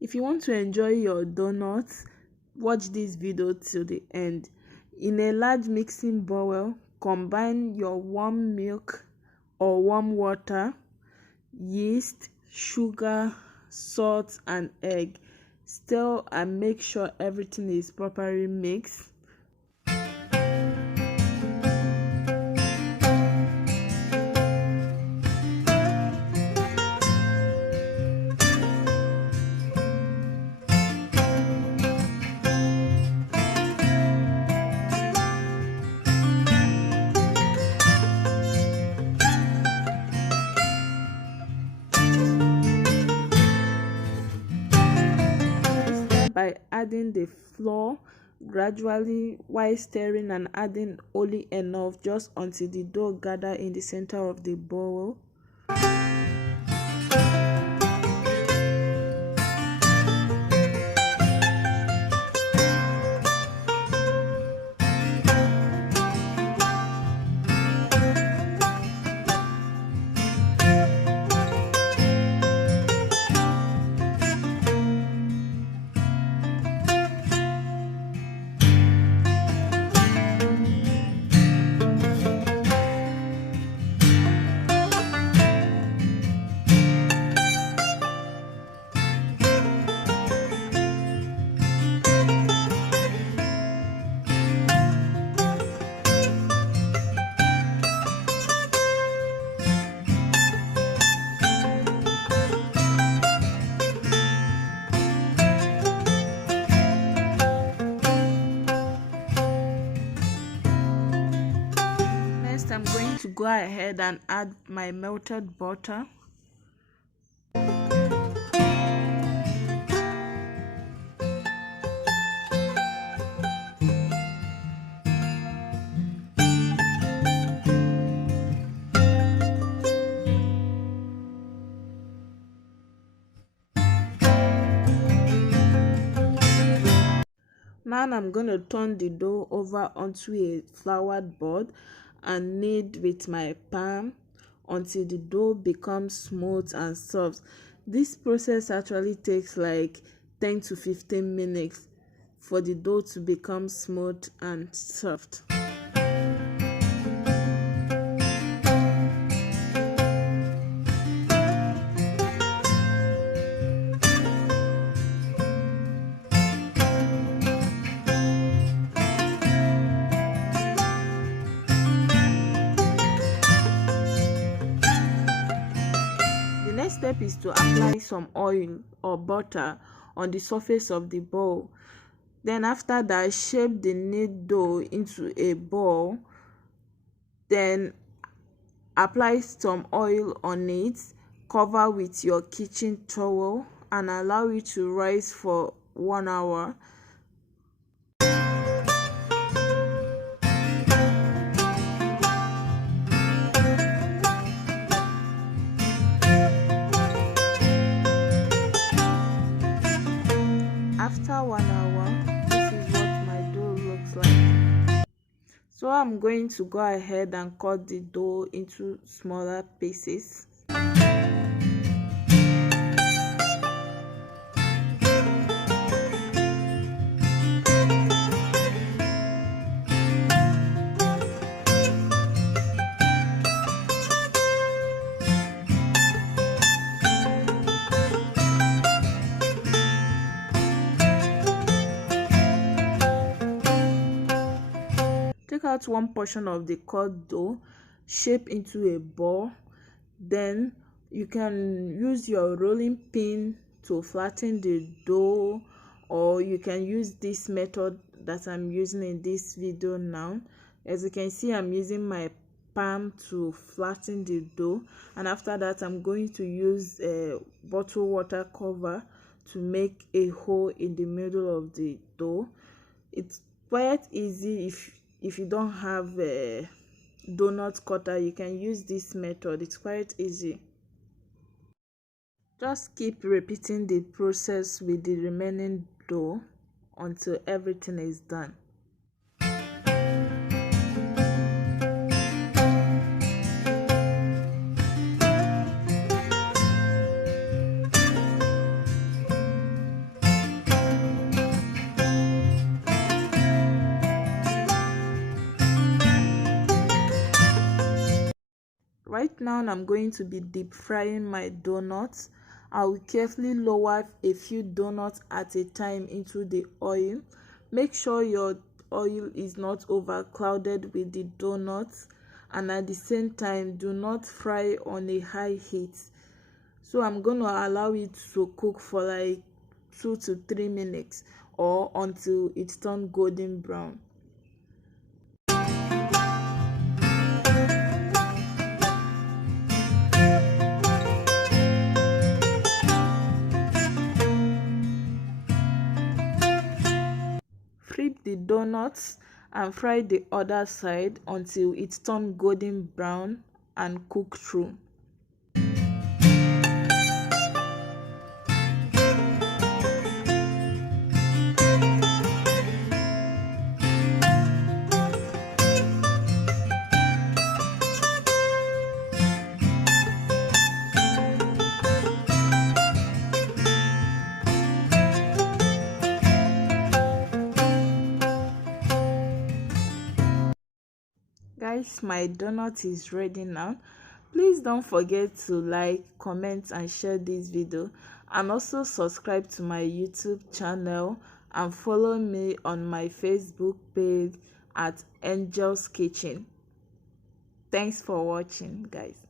If you want to enjoy your donuts, watch this video till the end. In a large mixing bowl, combine your warm milk or warm water, yeast, sugar, salt and egg. Stir and make sure everything is properly mixed. By adding the flour gradually while stirring and adding only enough just until the dough gather in the center of the bowl. I'm going to go ahead and add my melted butter. Now I'm going to turn the dough over onto a floured board and knead with my palm until the dough becomes smooth and soft. This process actually takes like 10 to 15 minutes for the dough to become smooth and soft. Next step is to apply some oil or butter on the surface of the bowl. Then after that, shape the knead dough into a ball. Then apply some oil on it, cover with your kitchen towel and allow it to rise for 1 hour. After 1 hour, this is what my dough looks like. So I'm going to go ahead and cut the dough into smaller pieces. Take out one portion of the cut dough, shape into a ball. Then you can use your rolling pin to flatten the dough, or you can use this method that I'm using in this video now. As you can see, I'm using my palm to flatten the dough, and after that I'm going to use a bottled water cover to make a hole in the middle of the dough. It's quite easy. If you don't have a donut cutter, you can use this method. It's quite easy. Just keep repeating the process with the remaining dough until everything is done. Right now I'm going to be deep frying my donuts. I will carefully lower a few donuts at a time into the oil. Make sure your oil is not overclouded with the donuts, and at the same time do not fry on a high heat. So I'm going to allow it to cook for like 2 to 3 minutes or until it turns golden brown. Flip the donuts and fry the other side until it turns golden brown and cook through. Guys, my donut is ready now. Please don't forget to like, comment and share this video, and also subscribe to my YouTube channel and follow me on my Facebook page at Angel's Kitchen. Thanks for watching, guys.